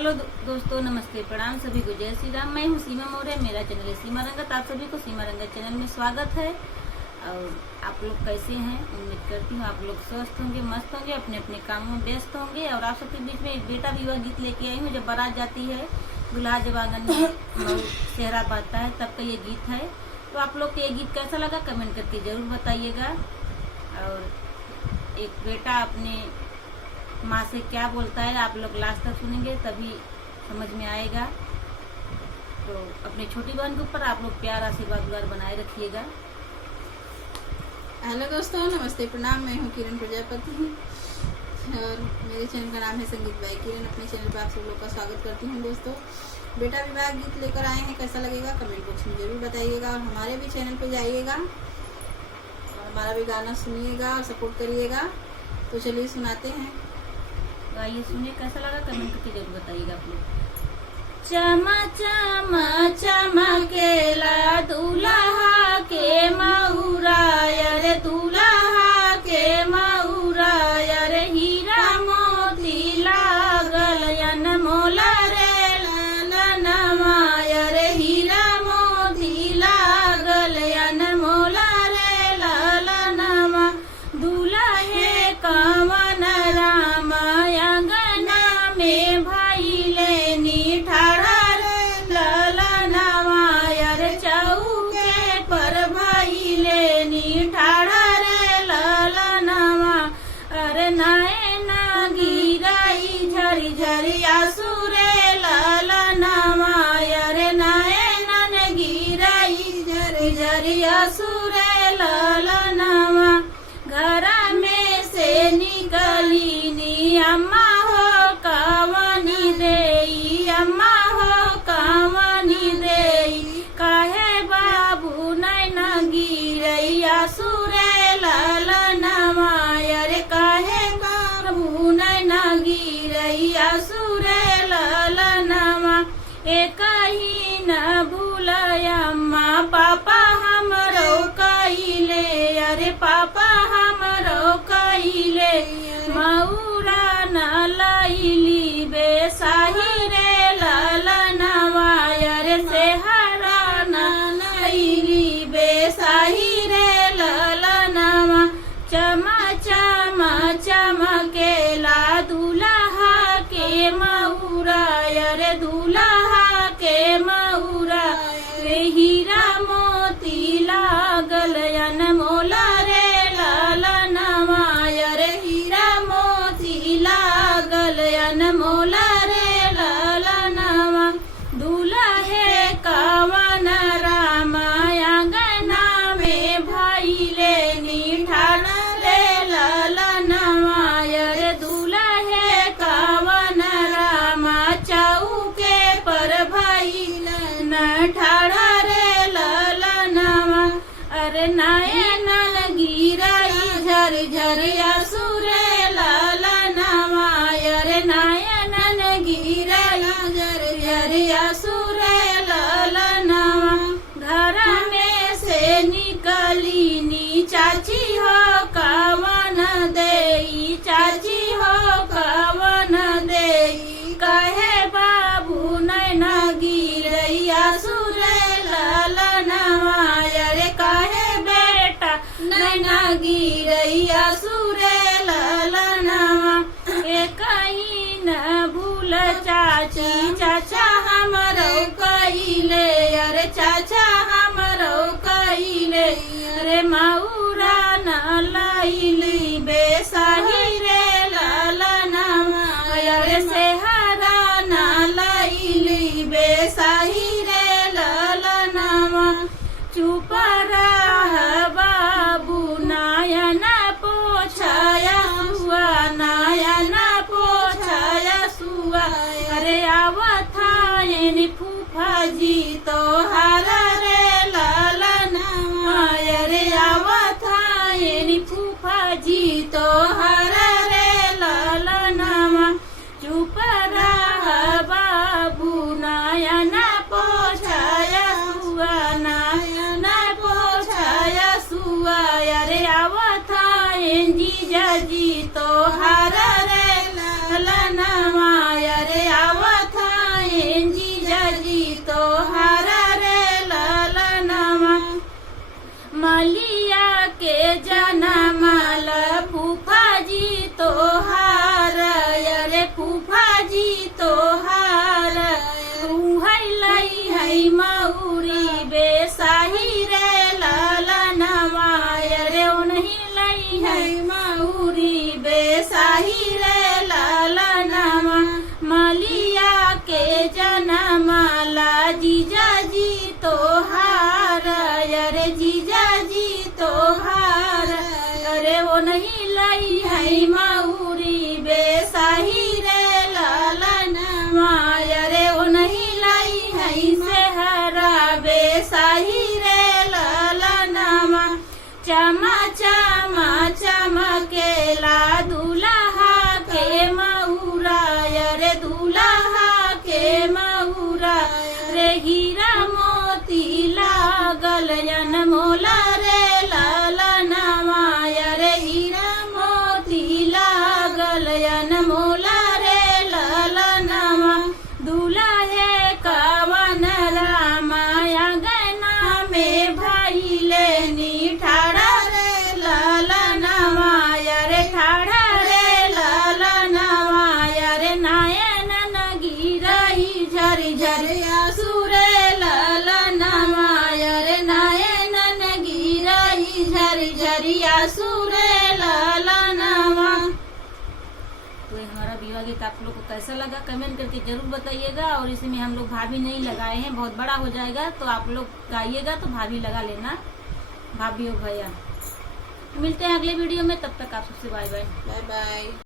Hello दोस्तों, नमस्ते, प्रणाम सभी को, जय श्री राम। मैं हूँ सीमा मौर्य, मेरा चैनल है सीमा रंगत। आप सभी को सीमा रंगत चैनल में स्वागत है। और आप लोग कैसे हैं? उम्मीद करती हूँ आप लोग स्वस्थ होंगे, मस्त होंगे, अपने अपने कामों में व्यस्त होंगे। और आप सबके बीच में एक बेटा विवाह गीत लेके आई हूँ। जब बारात जाती है, दुल्हा जब आंगन में सेहरा पाता है, तब का ये गीत है। तो आप लोग को ये गीत कैसा लगा कमेंट करके जरूर बताइएगा। और एक बेटा अपने माँ से क्या बोलता है, आप लोग लास्ट तक सुनेंगे तभी समझ में आएगा। तो अपनी छोटी बहन के ऊपर आप लोग प्यार, आशीर्वाद दुलार बनाए रखिएगा। हेलो दोस्तों, नमस्ते, प्रणाम। मैं हूँ किरण प्रजापति और मेरे चैनल का नाम है संगीत बाई किरण। अपने चैनल पर आप सब लोग का स्वागत करती हूँ। दोस्तों, बेटा विवाह गीत लेकर आए हैं, कैसा लगेगा कमेंट बॉक्स में जरूर बताइएगा। और हमारे भी चैनल पर जाइएगा और हमारा भी गाना सुनिएगा और सपोर्ट करिएगा। तो चलिए सुनाते हैं। तो आइए सुनिए, कैसा लगा कमेंट करके जरूर बताइएगा आप लोग। चमा चमा चमकेला दूल्हा के मऊरा, रे दूल्हा के मऊरा, रे हीरा मोती लागल अनमोला रे ललनमा, रे हीरा मोती लागल अनमोला रे ललनमा। दूल्हे कवन राम अंगना में भइले निठारा रे ललनवा, रे चौके पर भइले निठारा रे ललनवा। अरे नैना गिराई झरी झरी आंसू रे ललनवा, रे नैनन गिराई झरी झरी आंसू रे ललनवा। घर में से निकली नी अम्मा हो कवनी देई, अम्मा हो कवनी देई। काहे बाबू नैना गिरई आंसू रे ललनवा, रे काहे बाबू नैना गिरई आंसू रे ललनवा। एक ही न भूलय अम्मा पापा हमरो कइले, अरे पापा हमरो कइले। मऊरा न लइली बेसाही रे ललनवा, रे सेहरा न लइली बेसाही रे ललनवा। चमा चमा चमकेला दूल्हा के मऊरा, रे दूल्हा के मऊरा, रे हीरा मोती लागल अनमोला रे ललनवा, रे हीरा मोती लागल अनमोला रे ललनवा। दूल्हे कवन राम अंगना में भइले निठारा रे ललनवा, रे दूल्हे कवन राम चौके पर भइले निठारा रे ललनवा। अरे नैनन गिराई झर झर आंसू रे ललनवा, रे नैनन गिराई झर झर आंसू रे ललनवा। घर में से निकली नी चाची हो कवन देई, चाची हो कवन देई। कहे बाबू नैना गिरई आंसू रे ललनवा, रे काहे बेटा नैना गिरई आंसू रे ललनवा। एक ही न भूल चाची चाचा हमरो कइले, अरे चाचा हमरो कइले। रे मऊरा न लइली बेसाही रे ललनवा, रे सेहरा न लइली बेसाही रे ललनवा। चुप रह बाबू नयन पोछाया हुआ, नयन पोछाया सुआ। अरे आवथायन फूफा जी तोहार रे ललनवा, रे आवथायन फूफा जी तोहार रे ललनवा। चुप रह बाबू नयन पोछाया हुआ, नयन पोछाया सुआ। रे आवथायन जीजा जी तोहार रे ललनवा, रे आवथ जीजा जी तोहार, अरे जीजा जी तोहार, अरे वो नहीं लाई है माउरी बेसाही रे ललनमा, अरे वो नहीं लाई है सेहरा बेसाही रे ललनमा। चमा चमा चमकेला दूल्हा के मऊरा, अरे दूल्हा के मऊरा, रे हीरा मोती लागल अनमोला रे ललनमा, अरे हीरा मोती लागल अनमोला रे ललनमा। दूल्हा है कवन रामाया गना में भाई लेनी ठाड़ा रे ललनमा, अरे ठाड़ा रे ललनमा, अरे नायन गिरही झरी झरी आसुरे ललनमा, अरे नायन गिरही झरी झरी आसुरे ललनमा। तो ये हमारा विवाह गीत आप लोग को कैसा लगा कमेंट करके जरूर बताइएगा। और इसमें हम लोग भाभी नहीं लगाए हैं, बहुत बड़ा हो जाएगा, तो आप लोग गाइएगा तो भाभी लगा लेना, भाभी और भैया। मिलते हैं अगले वीडियो में, तब तक आप सबसे बाय बाय। By by.